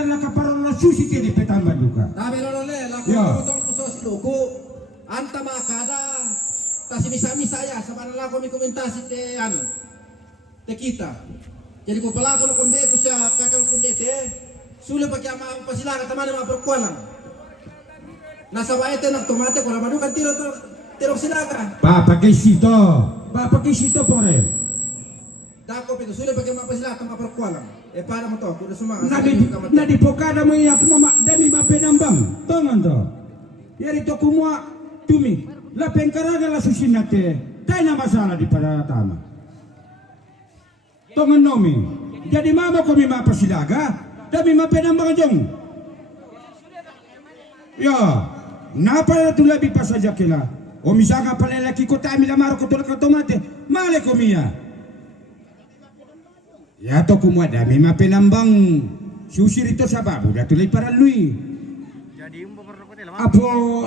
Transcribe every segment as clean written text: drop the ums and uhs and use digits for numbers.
adalah kaparola susi tini petamba duka. Tapi lolole laku Ya. potong usos luku anta makada tasi misa ya sabana laku mi komentasi te anu te kita. Jadi ko pelaku lo konde ko siya kakang konde te sule pakai ama pasilaga tamane ma perkualan. Nasa waete nak tomate ko madukan tiro silaga. Pakai sito pore. Dako pito sule pakai ma pasilaga ma perkualan. Para mo to kuda suma. Nadi pokada mo iya kuma dami ba penambang. Tongan to. Yari to kumwa tumi. La penkaraga la susinate. Tay na masalah di pada tama. Tongan nomi. Jadi mama ko mi mapasilaga. Dami ma penambang jong. Ya. Napa na tulabi pa sa jakela. O misaka palelaki ko tami la maro ko tol ka tomate. Male ko miya. Ya to kumwa dami mapenambang susir itu sababu dah tulay para lui. Jadi umbo perlu ko nila. Apo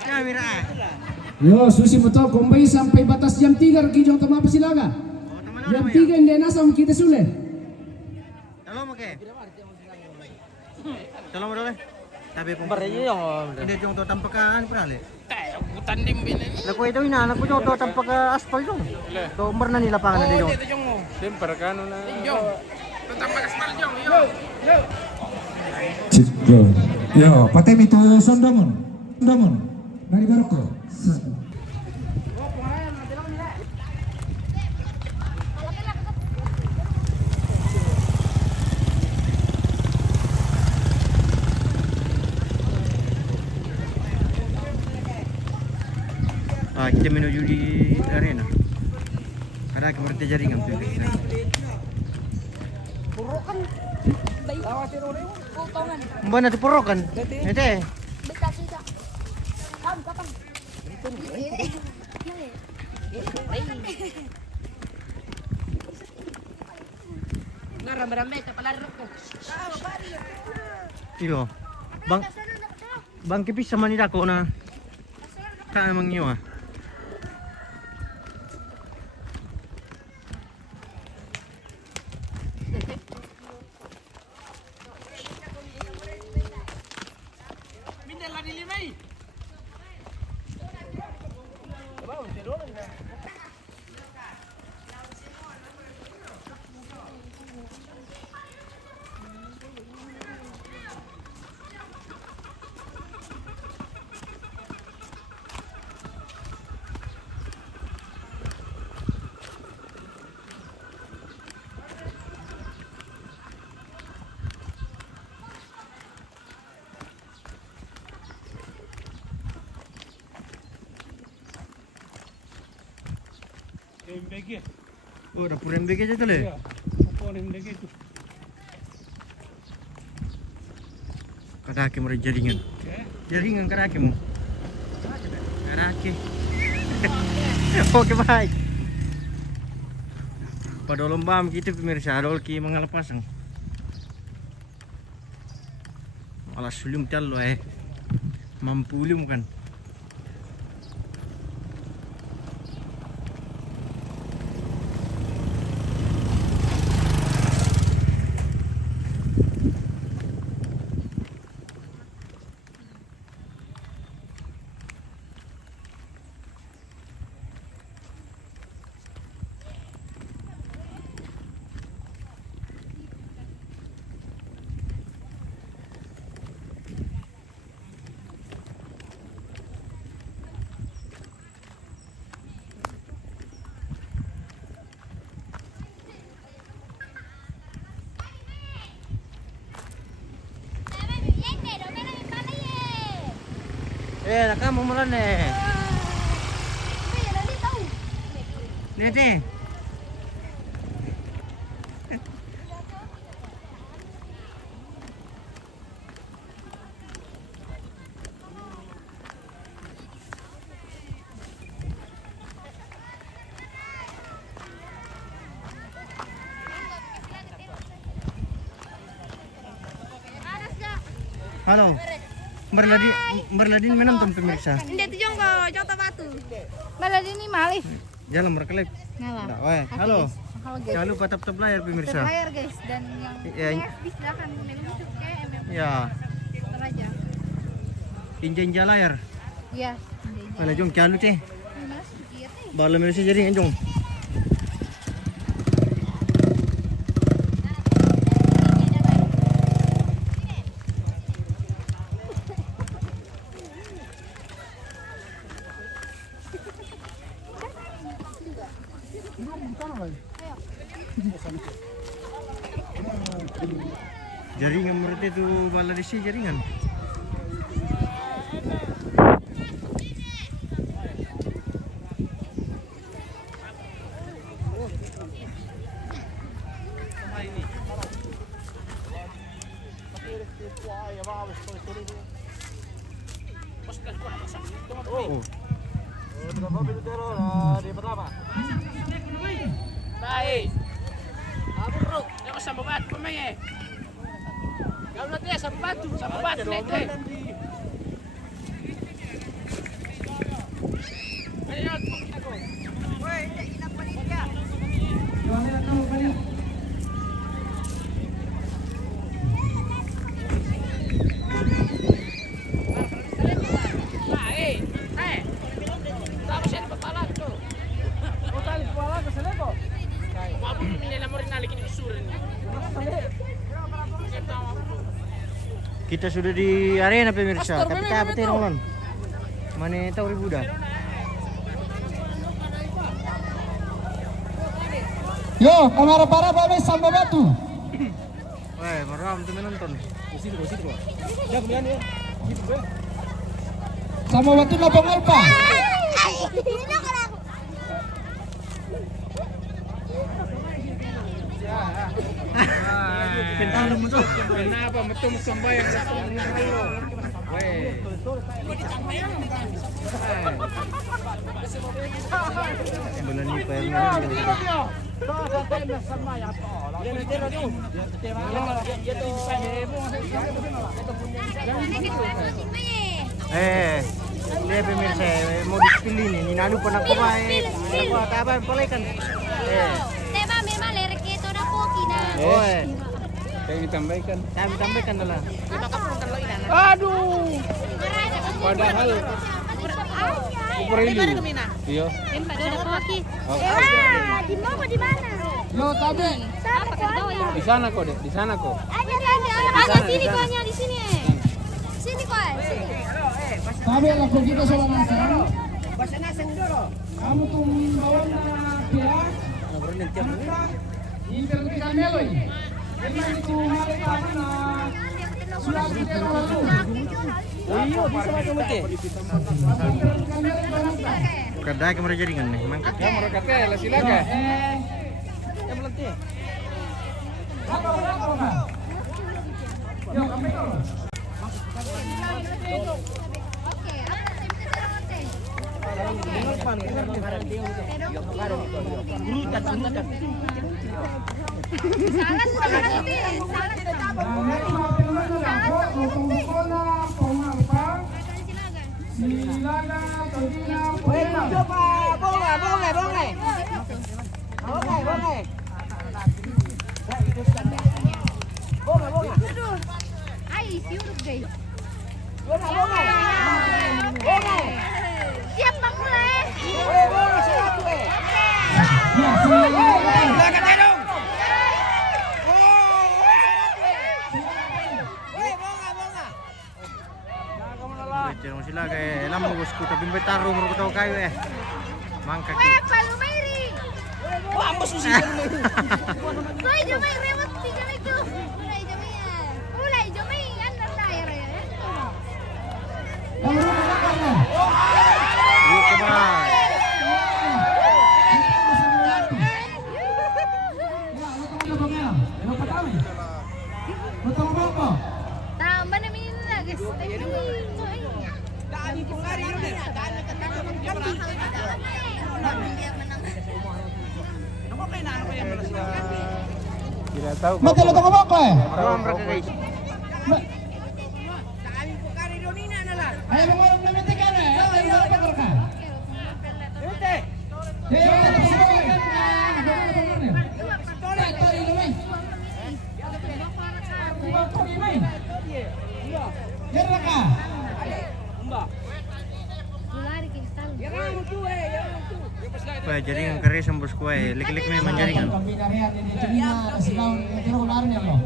Kamera. Yo, susi mo to, kumbay sampai batas jam 3 kijo ka mapasilaga. Jam 3 hindi nasa kita sule. Talo mo ke. Talo mo dole. Tabi pong bariyo yung. Hindi yung to tampakan prale. Hutan dimbin ini. Naku ito ina, naku yung to tampak aspal yung. To umbar na nila pa na Oh, yung. dito yung mo. Siyempre, kano na. Yung. Tutambak aspal yung. Yung. Cipto. Yo, patay itu sondomon. Dari baroko. Kita menuju di arena. Ada kemarin jaringan tuh. Purukan. Putongan. Mbak nanti porokan. Ente. Betas juga. Kapan? Rame-rame kepala rokok. Iyo. Bang kipis sama ni dako na. Saan emang iyo ah? Mindela dilimay. Oh, dapur MBG aja tuh le. Kadaki mo rin jaringan. Jaringan kadaki mo. Kadaki. Oke baik. Pada lomba kita pemirsa adol ki mga lapasang. Alas sulim talo Mampulum kan. Nakamo mo lang eh. Nete. Halo. Berladin menonton pemirsa. Hindi itu jong ko, jong batu. Malah ini malih. Jalan berkelip. Ngalah. Halo. mahal guys. Jangan lupa tap layar pemirsa. Berlayar guys dan yang Ya, FB silahkan memang kayak MM Ya, aja. inja layar. Iya. Mana jong jangan lupa. Mas, iya teh. Bala Malaysia jaringan jong. Jaringan menurut itu bala di sini jaringan. Oh. Baik. Bro, ya sama batu main. Kalau nanti sama batu nanti. Kita sudah di arena pemirsa, tapi apa teh nonton? Mana tahu ribu dah. Yo, kamera para babe sampai batu. Weh, maram tuh menonton. Sama batu lapang alpa. Kenapa betul sembahyang Weh. Bulan ini PR lihat pemirsa, mau dipilih nih, ninalu pa na kumain, nakuha kaban pala kan. Tema memang lerek itu na po kina. Kami tambahkan. Kami tambahkan dulu. Aduh. Padahal Perelu. Iya. Di mana di mana? Yo, tabe. Di sana kok, Dek. Di sana kok. Ada sini konya di sini. Sini kok. Tabe laku kita soal masalah. Kamu tuh bawa na kaya. Internet kamelo ini. Ini itu mereka na sudah kita lalu. Iyo, bisa macam macam. Kadang kemarin jaringan nih, mangkat. Ya mereka teh lah silakan. Ya meletih. Yo, kami dulu. Oke, apa siap memulai. Jangan sila kay alam mo gusto tapi betaro mo ko kayo mangka ki. Palu Mary. Vamos susi. Soy yo me remote tiga itu. Ulay yo me andar layar ya. Yuk kemana? Tambah na minit na guys. Dami ko nga rin yun. Tidak tahu. Mati lo tunggu bako eh. Maram mereka guys. Ayo mengurung na miti ka na. Ayo pakar ka. Ayo Kaya jaringan kare sambus kuai. Lik-lik memang jaringan. Kami narian ini cuma silaun itu ularnya loh.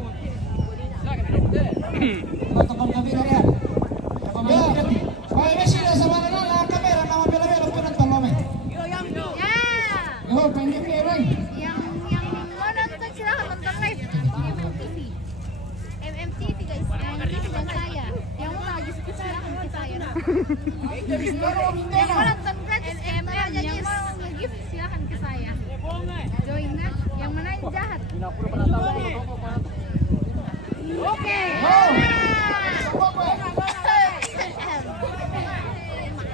Protokol kami narian. Oke, sila sama na kamera nama bela-bela pun tolong. Ya. Yo, pengen ni bang. Yang mau nonton silahkan nonton live di MMTV. MMTV guys, ini dan saya. Yang mau lagi silahkan ke saya. Yang mau nonton gratis yang mau nge-gift silahkan ke saya. Join na. Yang mana yang jahat? Oke.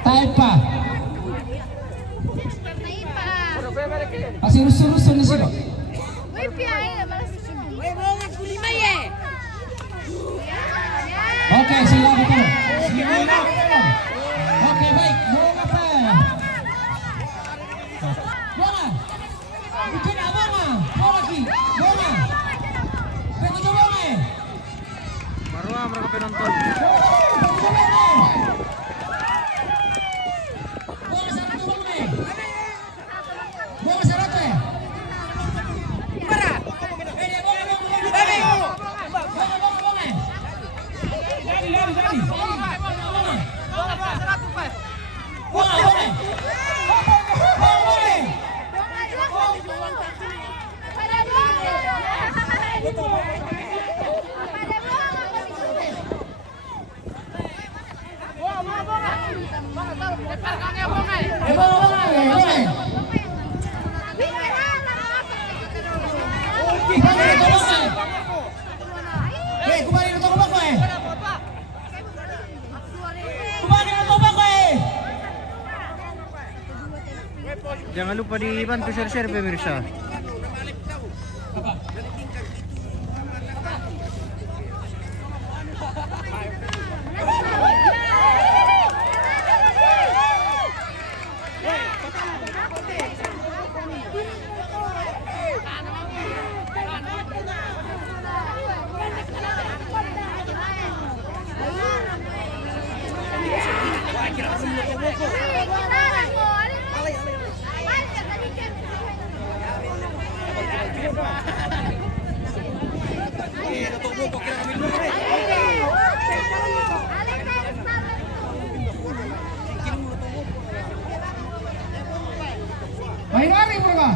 Taipa. Taipa. Masih rusuh-rusuh ni sila. Wih, piain malas di sini. Oke, silakan kamu. Oke, baik. Mau apa? Bola. Bukan bola. Bola lagi. Bola. Pengen coba main. Marwah mereka penonton. Bola sana coba main. Bola sana tu. Para. Jangan lupa dibantu share-share pemirsa. Main lari mereka.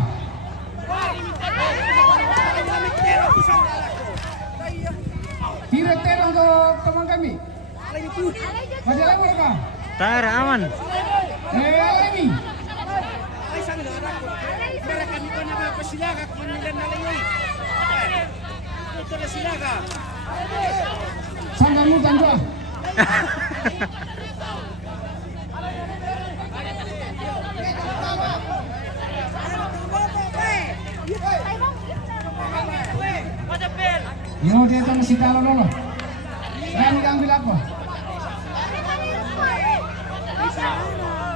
Tidak terang untuk teman kami. Masih lagi mereka. Tara aman. Lagi. Sanggamu tanpa. Yo dia kan si talo dulu. Jangan diambil apa?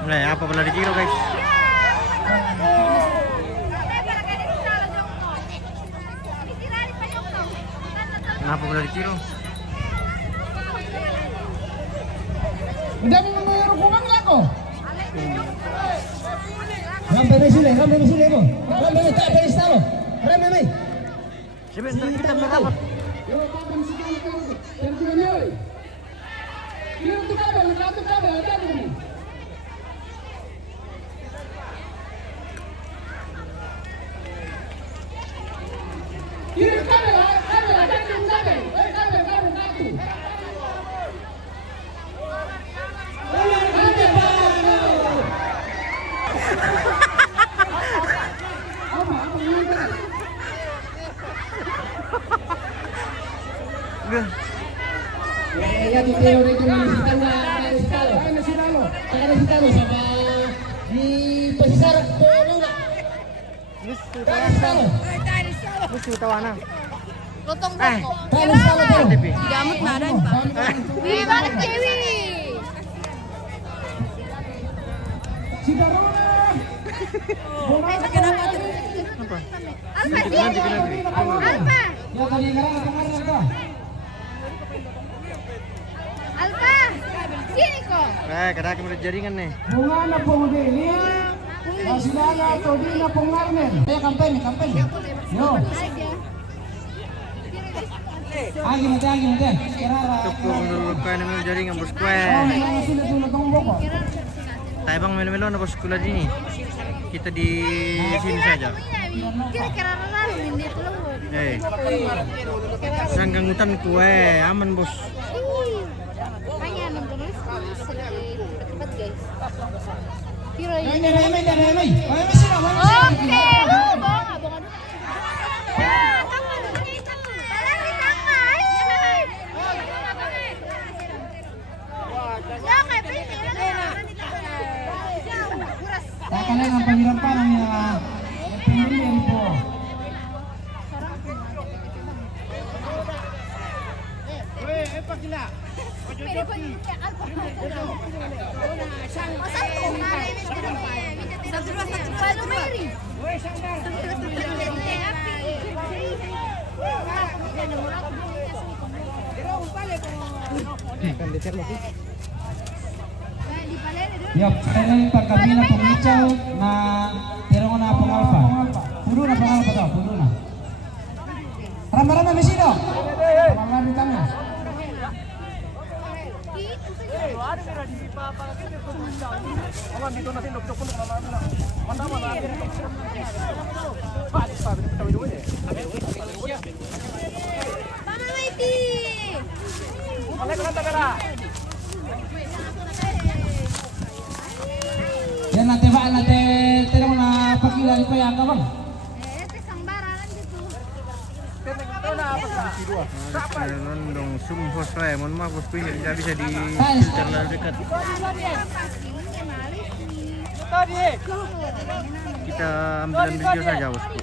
Nah, apa pernah dikira guys? Kenapa pernah dikira? Udah mau hukuman lako. Ramai mesule ko. Ramai tak beres talo. Ramai mai. Sebentar kita merapat. Yo papan si talo. Yang tujuh. Ini untuk kabel, ada ni. Ini kabel, ada kabel. Kabel. Ya tu teori itu si talo sama di pesisar Polonga. Musuh tawana. Lotong bako. TV. Gamut na rin pa. Wih, balik Dewi. Si Darona. Alpa, sini. Alpa. Ya tadi kemarin ka. Alpa. Sini kok. Kadang kita jaringan nih. Bunga na po modeli. Masilaga, Todina Pongarmen. Kaya kampanye. Yo. Agi mate. Kerara. Ito po ang lulukain namin jaringan bos ko Oh, mga sila tulad ng boko. Tayo bang melo-melo na bos kula din eh. Kita di sini saja. Kira-kira na hindi tulog. Eh. Sanggang hutan ko aman bos. Kaya nang tulis ko cepat guys. Pero May. May sila. okay, abang. Kakalan ang pahirapan ng pamilya po. Yup, kailan pagkabila pumichaw na tirong na pangalpa. Pulo na pangalpa to, pulo na. Rama-rama mesino. Pangalpa di tanga. Yan natin tirong na pagkilali pa yan ka bang? Meron dong sumpos mon mah bos ko hindi bisa di filter na dekat. Kita ambil video saja bosku.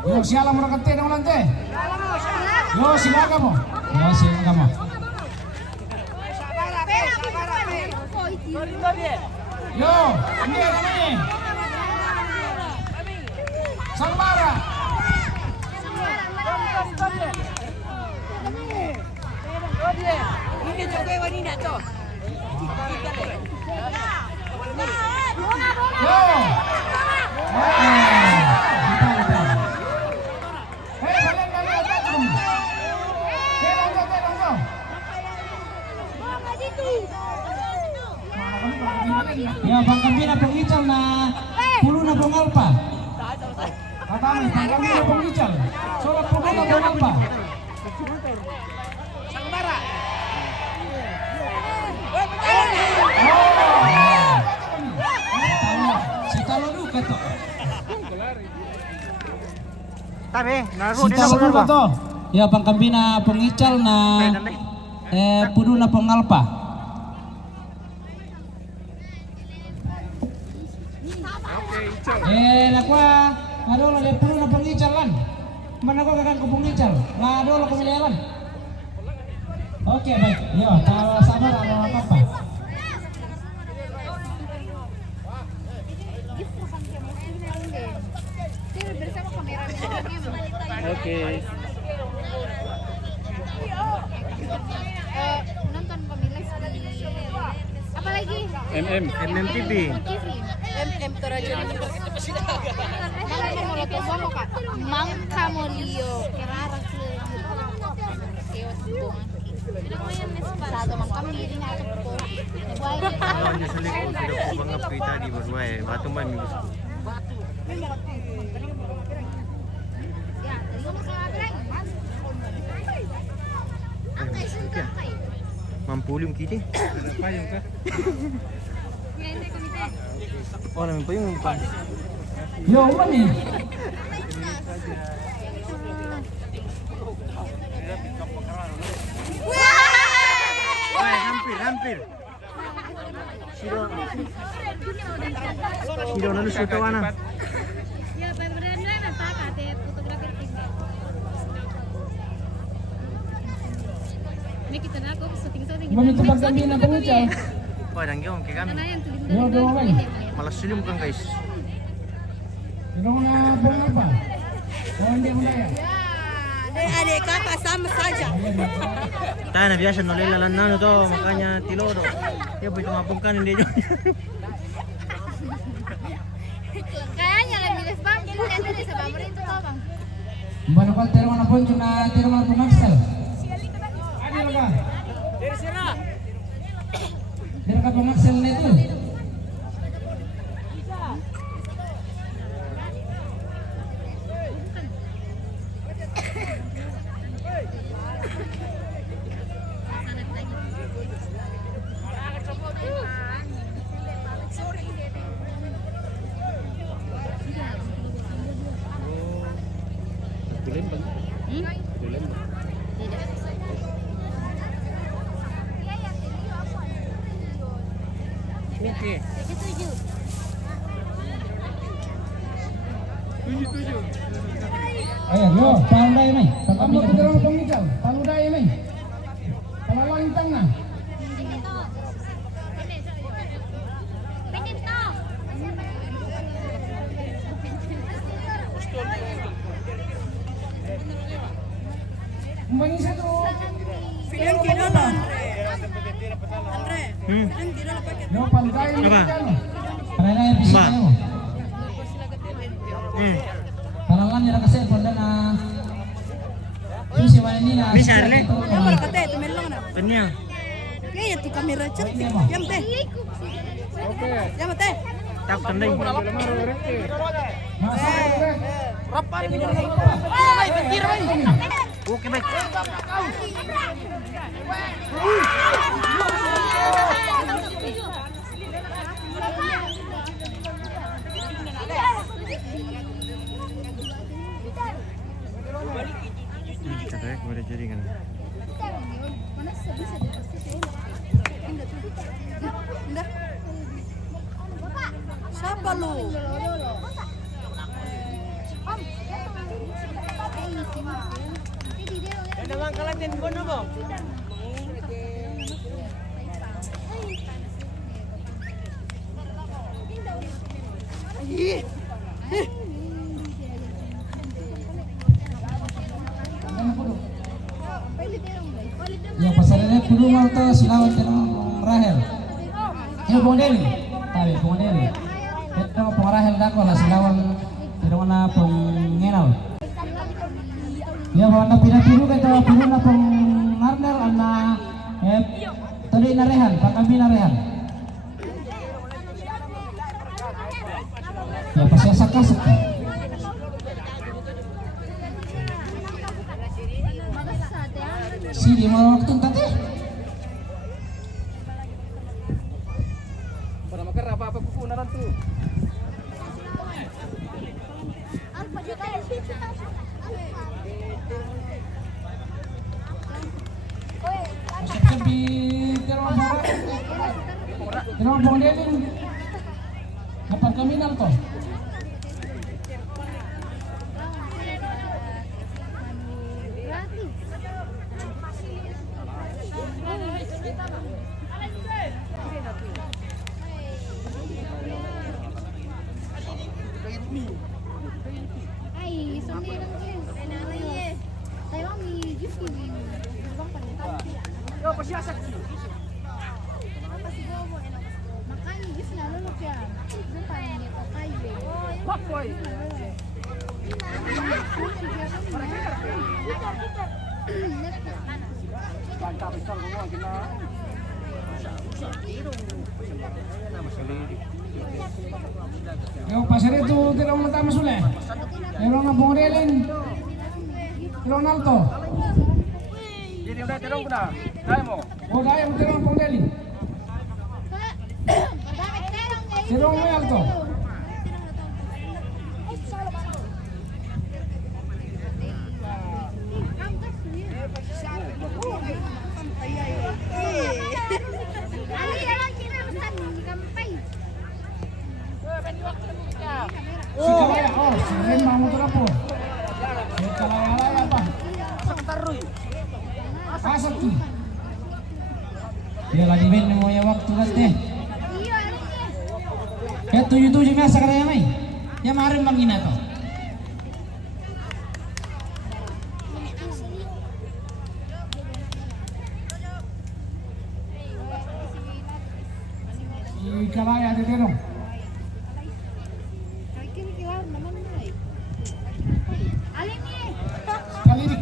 Yo, sialang mo nakante ng ulante. Yo, silaga mo. Yo, silaga mo. Yo, hindi kami. Sambara. Yo. Ya, pangkambina pengical na pulo na pangalpa. Katami, pangkambina pengical. Solat pulo na pangalpa. Sangbara. Si Talonu kato. Tabe, naruh Si di na Talonu ba? kato. Ya, pangkambina pengical na pulo na pangalpa. Nakwa, aduh lah pulo na pengical lan. Mana ko kakak pengical? Aduh lah pemilihan. Oke baik, yo, kalau sabar ada apa-apa. Oke. Nonton pemilik di apa lagi? MMTV. Mangka Molio, Kerara Kalau di selik sudah ku banget kita di berdua batu mah minggu. Mampu lium kita. Payung kah? Oh, namin payung pa. Yo, apa nih? Hampir. Sino na lusot tawa na. Gimana itu pagkambina pengical? padang yung kay kami. Karena yang tulis Yo, do lagi. Malas silim kan guys. Tirong na pong alpha. Oh, hindi mo na yan. Adik kakak sama saja. Tayo na biasa nolilalan na to, makanya tiloro. Ya boy tumapong hindi nyo. Kayaknya lebih les bang, kita lihat dari sebab itu kok bang. Mbano kal tirong na pong na tirong na pong Axel. Adil ka. Tirong ka pong Axel na ito. Oke. Setuju. Ayo, yo, pandai mai. Kamu tirong pong ikaw. Pandai mai. Palalantang na. Benito. Kumbang isa to. Film kira na Andre. Hmm. Film kira na pakai. Yo, pandai mai. Apa? Pandai na episode Mbak. mo. Palalan nila kasi panda na. Yung si Manini na. Bisa, Le. Nomor kata itu melang na. Kanya. Kaya tu kamera cantik. Yang teh. Yang teh. Tak tandai. Masa korek. Oke baik. Katanya boleh jadi kan. Siapa lu? Ya pasarannya dulu mau to silawat tirong Rahel. Yo Bondeli. Tahu Bondeli. Ito pong Rahel dako la silawan tirong na pong ngenaw. Ya wana pinapiru kay to piru na pong Arnel ana tuloy na Rehan, pangkambi na Rehan. Ya pasyasak-kasak. Sini mau waktu tadi. Para makar apa kuku naran tu. Tapi tirong Bondeli. Dapat kaminal to. Ay, sandi lang yun. Tayo ang may gift yun. Yo pasyasak. Makanya gift na lalo kaya. Doon tayo niya pa tayo eh. Pak boy. Banta besar semua kena. Yo pasar itu tirong na tama sule. Tirong na Bondelin. Tirong na alto. Jadi udah terong dah. Dai mo. O dai mo tirong Bondelin. Tirong mo alto. Si Kalaya, oh, si Ren mau motor apa? Si Kalaya apa? Asap tuh. Ya lagi main mau ya waktu kan teh. Ya 77 biasa katanya mai. Ya marin bang ina to. Kalaya di Terong. Kali ini.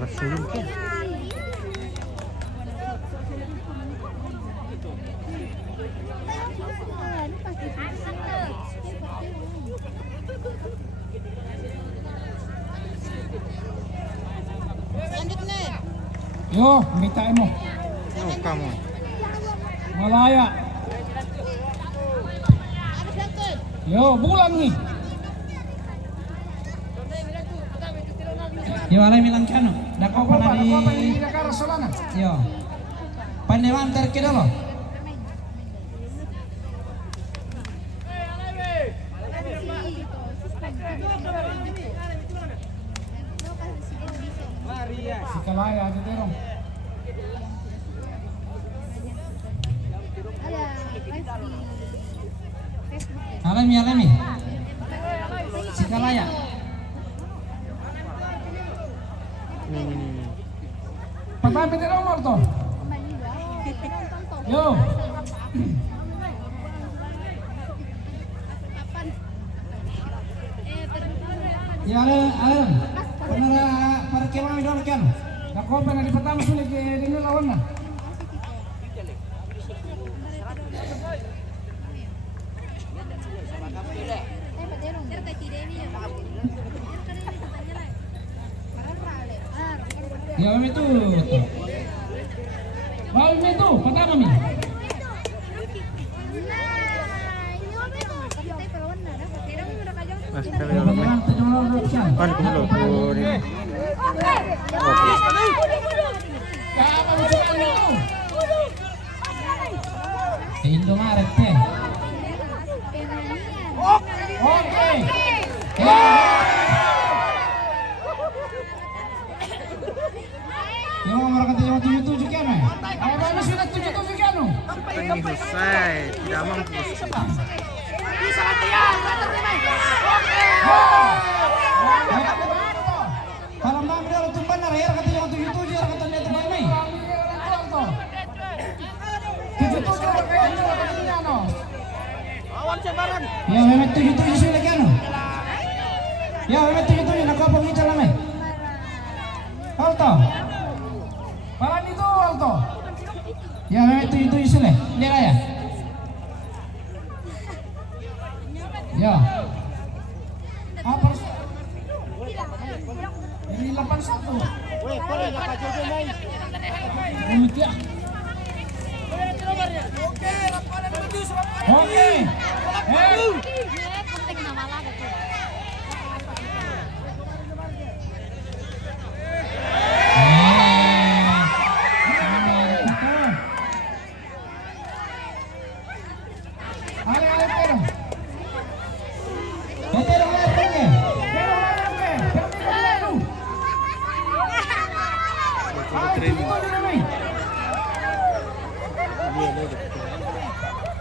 Alas sulung ko. Yo, mitain mo. Oh, kamu. Malaya. Yo, bulan nih. Yo, alay milang kano. Dako pa na di. Yo. Panewan terkira lo. Si Kalaya di Terong. Alami. Si Kalaya. Pagpapit Terong mo to. Yo. Ya, ada. Para kemana dulu kan? Nak kau pernah di pertama sulit di lawan na. Ya, itu. Bawa itu, pertama mi. Mas kali lang. Pan kumulo po rin. Indomaret teh. Oke. Yo, mereka tanya 77 kan? Ayo mana sudah 77 kan? Tengah selesai. Tidak mampu. Kalau mau dia lu tumpan na raya katanya 77 ya katanya itu mai. 77 katanya no. Awan sebaran. Ya memang 77 sudah kan? Ya memang 77 nak apa ngical mai. Alto. Paran itu alto. Ya memang 77 sudah. Dia ya. Ya. Apa? Ini 81. Woi, pare dapat jojo main. Demikian. Oke, lapangan menuju lapangan. Oke.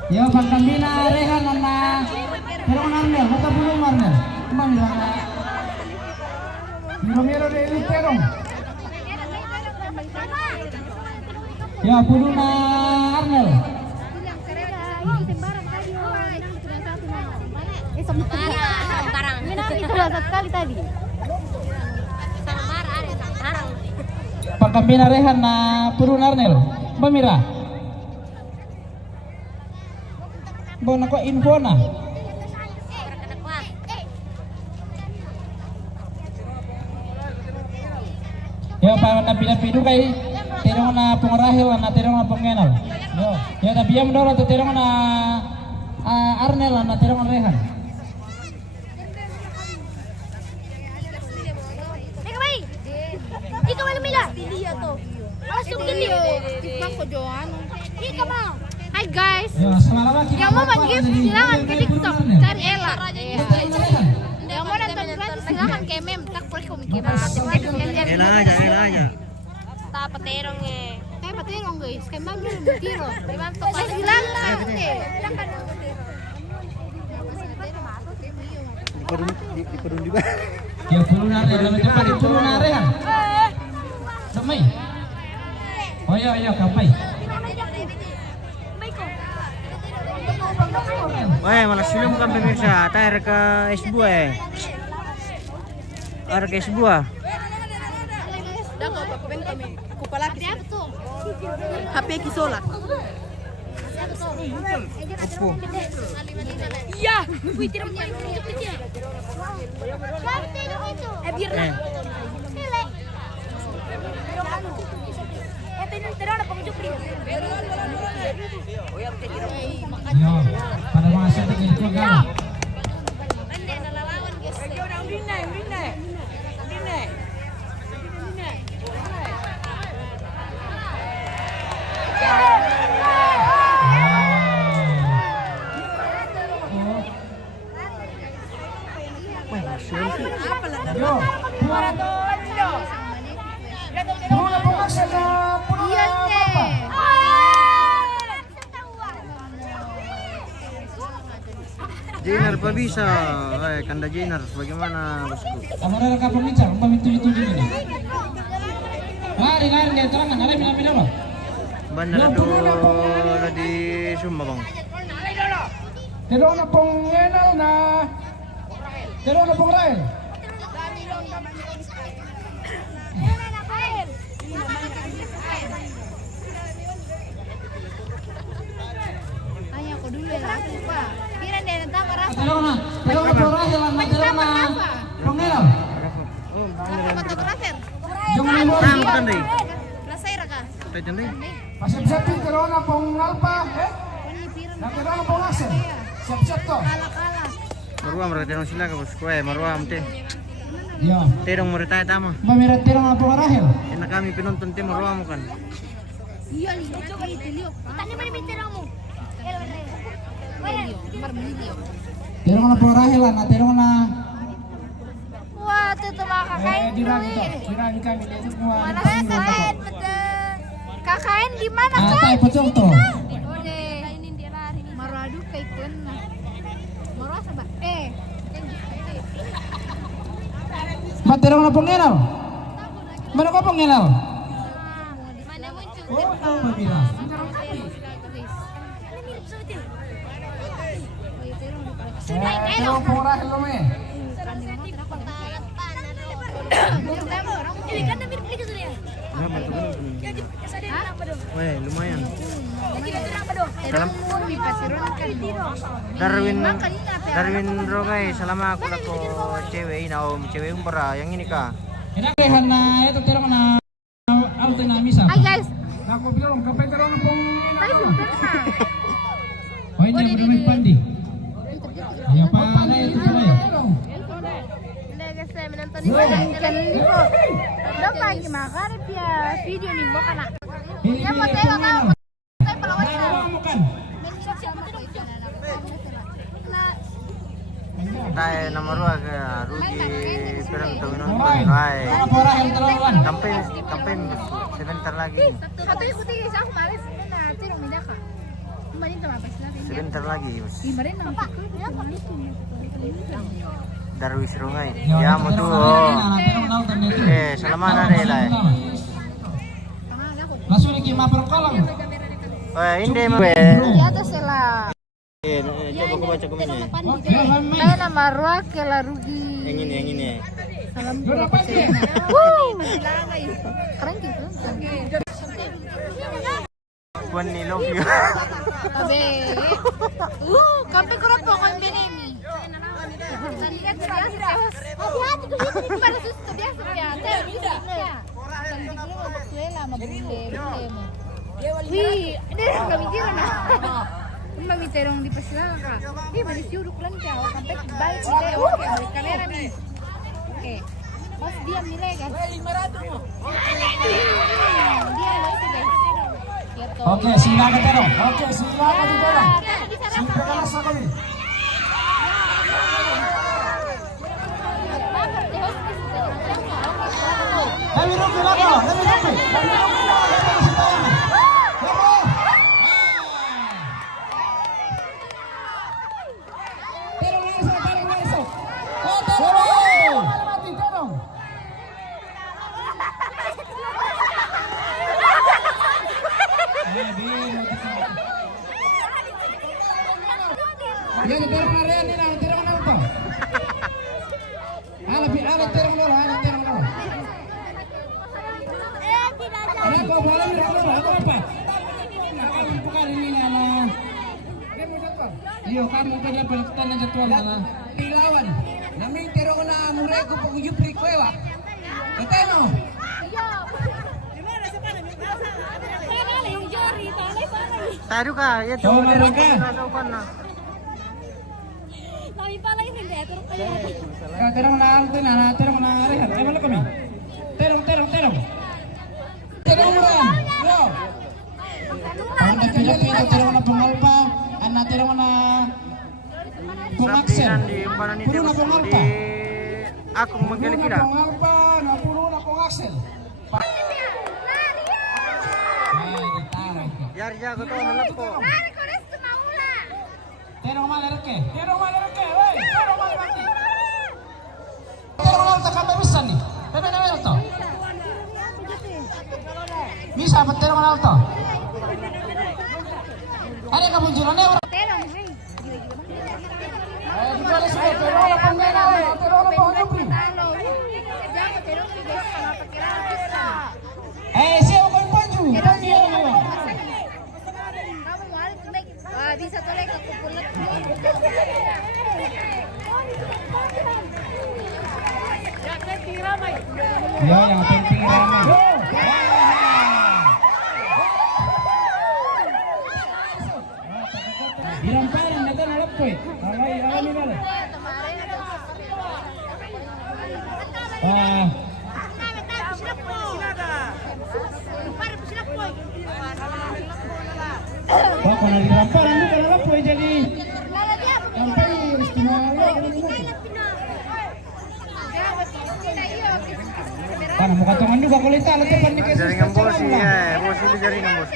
Ya Pangkambina Rehan na pero Arnel, buka belum Arnel. Kembali lah. Romero de Terong. Ya Puduna Arnel. Sekarang. Sekali tadi. Pangkambina Rehan na Puduna Arnel. Pemira. Bon ako info na. Ya para na pinapido kay terong na pangrahil na terong na pangenal. Yo, ya tapi yang dolo terong na Arnel na terong na Rehan. Ikaw Mila. Dia to. Masuk gini. Tikman ko Joan. Ikaw mo. Hi guys. Ya, selamat Yang mau main gift silakan ke TikTok cari Ella. Yang mau nonton silakan kemem, tak boleh komik Enak aja. Tak paterong paterong guys, kemam belum tiro. Kemam to pas silakan Diperun juga. Ya puluh nare, lebih cepat di puluh nare kan? Semai. Oh iya kapai. Wah, malah film kan pemirsa, tayar ke S2 Ada ke S2. Siapa tuh? HP Kisola. Oppo. Iya, wih tidak boleh itu dia. Siapa itu? Birna. Hele. Yo, pada masa itu jadi keluarga. Yo, puluh pemaksa ke puluh apa? Jenar apa bisa? Kanda Jenar, bagaimana bosku? Kamar ada kapal bicar, umpam itu ini. Lari dia terangan, ada bilang loh. Bandar itu di Sumba bang. Terong na pong enal na. Terong na pong rail. Ayah aku dulu ya aku pak. Kira dia datang marah. Terong na pong rail na terong na pong enal. Fotografer. Yung limo. Bukan deh. Lasai raka. Titan deh. Pasip-sip terong na pong alpa. Na terong na pong asen. Siap-siap to. Kala. Maruah mereka terong sila ke bosku. Maruah mte. Yo. Terong mereka tama. Mamirat terong na pong rahel. Enak kami penonton tim maruah mo kan. Iya nih, itu liok. Tanya mana minta kamu? Terong na pong rahel na terong na. Wah, itu kakaknya. Diragi to. Diragi kami dia semua. Mana kakaknya? Kakaknya di mana Ah, kan? tayo pocong to. Ode. Kainin dia lari. Maradu kay Kun. Marwa sa ba? Materong na pong enal. Mana ko pong enal? Mana muncul? Oh, mabira. Terong pong rahel lo me. Ini kan mirip ini sudah ya. Weh, lumayan. Dalam murni pasiron kan. Darwin Rogay, selama aku lako cewek ini, cewek umpara, yang ini kah? Enak rehan na ito terong na auto na misa. Hai guys. Ako bilang kape terong na pong Tayo enal. punta na. Oh, ini bermain pandi. Ya pa na ito tuloy. Guys, saya menonton ini channel ini kok. Dapat makarip ya video nih mau kana. Ya mau tayo ka. Tayo palawan na. Mo kan. Tayo na maruah ke Rugi, perang tu menonton. Alright. Hai, Ako rahel terong. campaign sebentar lagi. Satu ikuti guys, aku males na tirong minda ka. Kumain tumabas na. Sebentar lagi, bos. Imarin na. Darwis Rogay. Ya, mau tu. Salaman na nila. Langsung lagi mapar kolam. Hindi mo. Di atas sila. Coba aku baca komennya. Tayo na marwa kela Rugi. Yang ini. Salam ko pa sila. Woo! Keren gitu. One ni love you. Kabe. Kape ko po kung binimi. Sandigan biasa. Hati-hati ko dito para susto biasa biasa. Sandigan mo baktuela mabule mo. Wih, ini kami kira na. Mami terong di pasila ka. Di balik yuruk lang ka. Kape balik sila. Oke, balik kamera mi. Oke. Mas diam nilai guys. Diam lagi guys. Oke, silakan terong. Oke, silakan terong. Silakan kami. Iyo, kamu pada pelaktan na jadwal na tilawan. Namin tero na mure ko pag yupli ko ewa. Kateno. Tayo ka, ito Oh, na meron ka. pinasukan na. Kami pala yung hindi. Pero kaya. Tero na alto na, tero na rehat. Ay wala kami. Terong. Terong ran. Yo. Anda pila tero na pangalpa. Ana tero na pumaksel. Di umpanan ni Puro na Teos. pangalpa. Di akong magkalikira. Pangalpa na puro na pangaksel. Ay, ditaray ka. Yarja ko to, halap ko. Nari ko resto maula. Terong malerke. Wey. Terong malerke. Terong alta ka berusan ni. Bebe na meron to. Bisa apa terong alta? Ada ka munculan ne ora. Terong, hey. Dale sudah terong na pangena. Terong na pangena. Jangan terong ni guys. Sama perkiraan kita. Siapa kau panju? Terong ni. Kamu mau tulik. Wah, bisa tulik aku pulut. Yo, yang penting ramai. Diramparin na tan alap ko eh. Alami na. Kung diramparan mo kan alap ko eh jadi. Sampai istimewa. Kan muka tangan juga kulit alat depan di kesus. Jaringan bos sih, bos ini jaringan bos.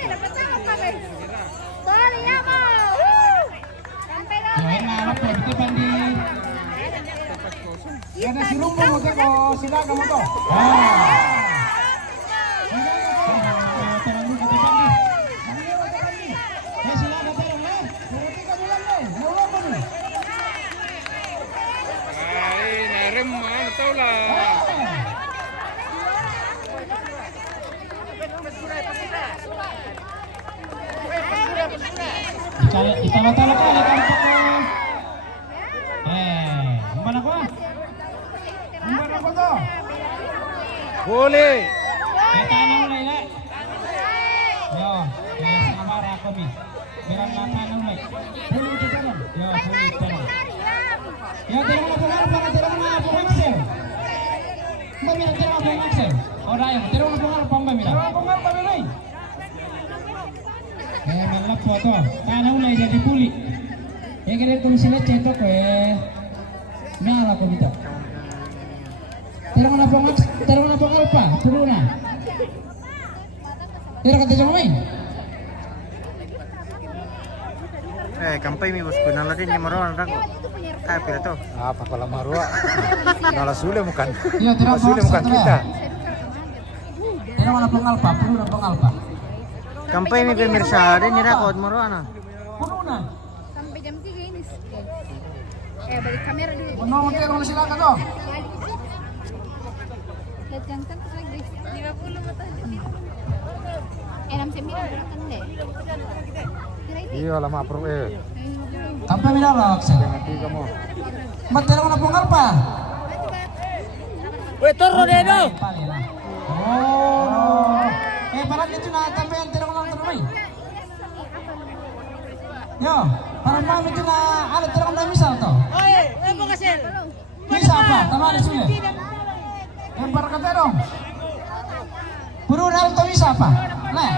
Sorry ya mau. Sampai Yo, enak alap ko depan di. Ada si rumbo mo ko sila ka mo to. Ay, narem mana tahu lah. Itala-tala ka kan ko. Mana ko? Mana ko to? Boleh. Tanah ulay na. Yo, sa mara ko mi. Meron na tanah ulay. Pulo kita na. Yo, pulo kita. Yo, tira mo na Axel. Mami na tira mo Axel. Ora yo, tira mo pamba mira. Tira mo pamba mira. Malap po to. Tanah ulay jadi puli. Kira kung sila cetok Nala ko dito. Tira mo na alpa. Pulo na. Tira ka tayo main. Kampay mi bos ko nalatin ni maruan rako. Pila to. Apa kalau marua? Malah sulit bukan? Iya, tira mo Sulit bukan kita. Tira mo na alpa. Pulo na alpa. Kampay mi pemirsa, din ni rako maruan na. Pulo na. sampai jam 3 ini. Balik kamera dulu. Ano mo tira mo sila ka to? Lihat jantan terus lagi. 50 mata. 69 berapa deh? Kira itu. Iya lama pro Sampai mina lo Axel. Tiga mo. Mat tira mo na alpa. Weh, turun deh do. Oh. Parang itu na sampai yang tira mo na termay. Yo, parang mami itu na ano tira mo na misal to. Bisa apa? Tama na sulit. Yang barkata dong. Puro na to bisa apa? Nah.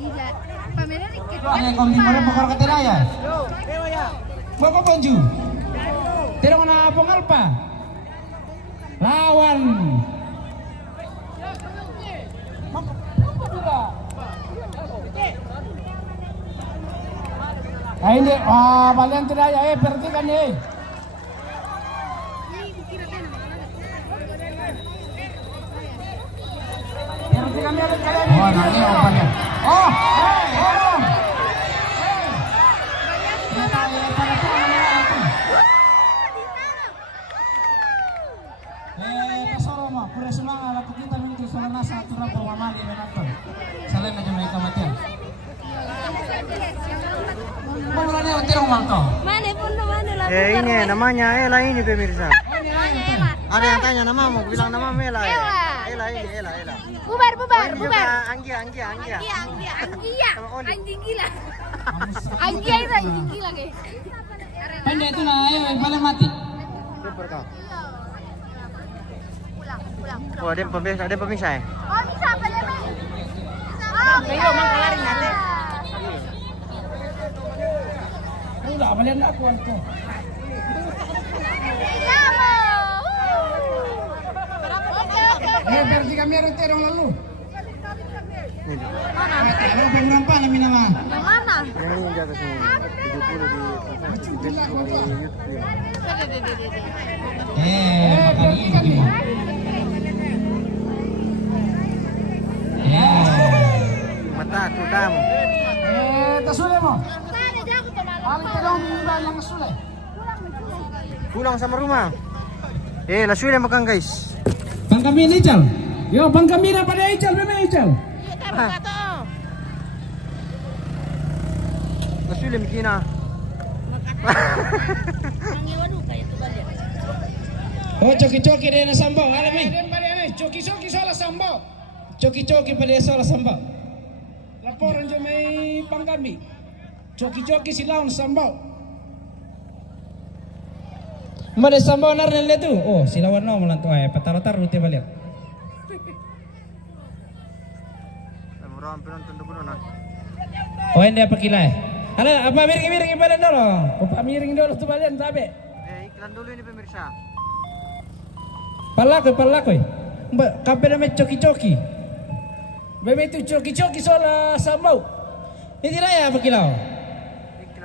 Gila. Pameran dikit. Ano yung kong dimara pakar ka tiraya? Bapak Panju. Tira mo na pangalpa. lawan ini balian tidak ya perhatikan nih. Perhatikan dia kalian. Oh, nanti balian. Oh, pasoro mo, pura semangat ala kita mintu soal nasa atura pawamali menaton. Selain aja mereka matian. Bangunannya untirong mangko. Mana pun mana lah. Ini namanya Ela ini pemirsa. Ada yang tanya namamu, bilang nama Ela. Ela ini, Ela. Bubar. Ini juga Anggia. Anjing gila. Anggia itu anjing gila guys. Pendek itu nah, ayo paling mati. Super kau. Pulang. Oh, ada pemirsa ya? Oh, bisa balik. Oh, Ayo, mangkalarin nanti. Udah balian aku anto. Versi kami ada terong lalu. Kalau bangunan apa namanya nama? Yang mana? Yang ini di atas ini. 70 di Facebook, di YouTube. Makan ini gimana? Mata aku kamu. Tasule mo. Paling terong mula yang tasule. Pulang sama rumah. Lasuli makan guys. Bang kami ini Ical. Yo, bang kami na pada Ical, memang Ical. Lasuli mikina. Oh, coki-coki dia na sambao, alam ni. Coki-coki sola sambao. Coki-coki pada sola sambao. Laporan jo may bang kami. Coki-coki silaw na sambao. Mana sambao na rin tu? Oh, silawan na mo lang to ay pataratar rute balik. Orang penonton dulu na. Oh, hindi pa kilay. Apa miring-miring balian dulu? Apa miring dulu tu balian sabi. Iklan dulu ini pemirsa. Palakoy. Mbak, kape na may coki-coki. Bebe itu coki-coki sola sambao. Hindi na ya pa kilaw.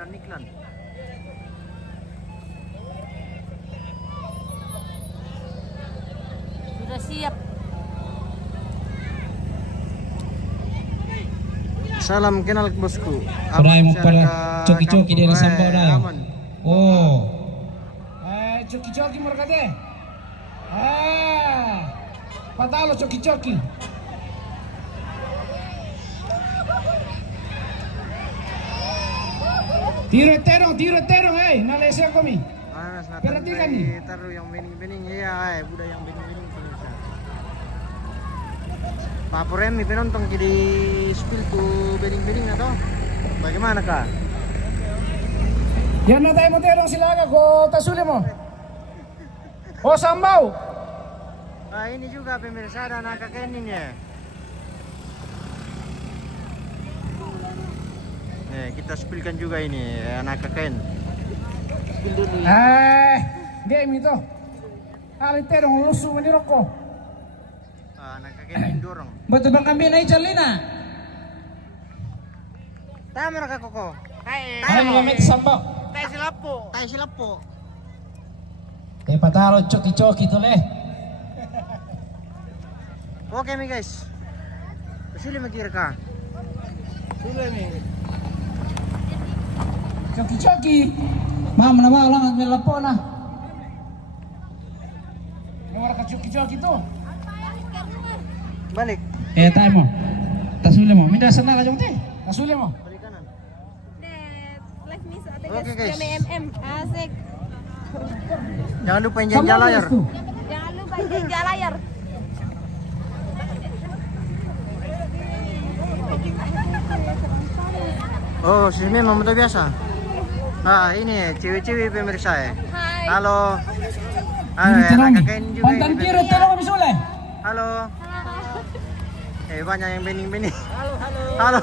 Iklan. Sudah siap. Salam kenal bosku. Pernah mau pada coki-coki dia sambao dah. Oh. Coki-coki mereka deh. Patalo coki-coki. Tiro terong, nalesa kami. Perhatikan nih. Taruh yang bening-bening ya, budak yang bening-bening pemirsa. Pak Poremi penonton jadi spill tuh bening-bening atau bagaimana kak? Yan na tayo mo terong silaga ko tasuli mo. Oh, sambao. Nah ini juga pemirsa ada anak kening ya. Kita spillkan juga ini anak keken. Spill dulu ya. Game itu. Alin terong lusu meniroko. Anak keken dorong. Betul bang kami na Icalina. Tayo mereka koko. Tayo mo met sambao. Tayo silapo. Kaya patalo coki-coki to le. Oke mi guys. Sili magkira ka. Coki-coki. Mam na lang at may lapo na. Nawara ka coki-coki to. Balik. Tayo mo. Tasuli mo. Minda sana ka jong te. Tasuli mo. Balik kanan. Oke Oke, guys. Asik. Jangan lupa jangan layar. Jangan lupa jangan layar. Oh, sini memang betul biasa. Nah, ini cewek-cewek pemirsa ya. Hai. Halo. Anak keken juga. Pantan ini, kiri pemirsa. terong kami sule. Halo. Banyak yang bening-bening. Halo.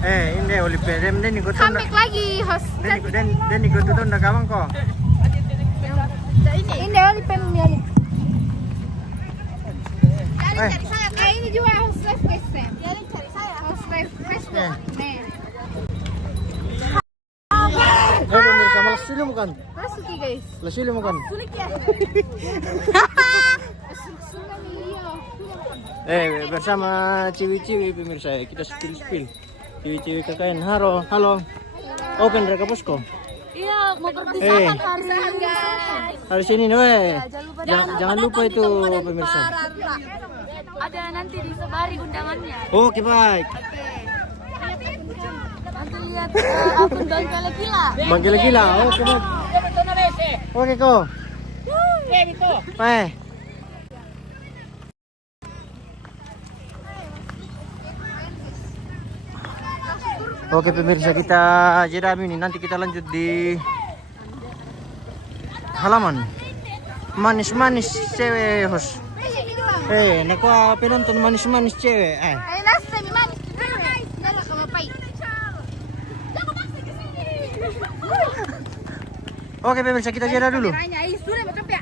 Ini Oliver dan ikut Comeback lagi host. dan ikut tutun dah kawan kok. Ini oli pemilik. Cari saya. Ini juga house life guys. Cari saya. House life Facebook. Nih. Pemirsa malas sili mo kan? Masuk guys. Lasili mo kan? Sulit ya. Sulit Bersama ciwi-ciwi pemirsa kita spill. Ciwi-ciwi kakain. Halo. Open reka posko. Iya, mau perpisahan hari guys. Hari sini nih. Jangan lupa itu pemirsa. Ada nanti disebari undangannya. Oke baik. Nanti lihat akun Bang Gila. Bang gila. Oke baik. Oke ko. Bye. Oke pemirsa kita jeda ini nanti kita lanjut di halaman manis-manis cewek host. Nakwa penonton manis-manis cewek. Nasa mi manis. Dala ka mapay. Oke pemirsa kita jeda dulu. Ay, sudah macam ya.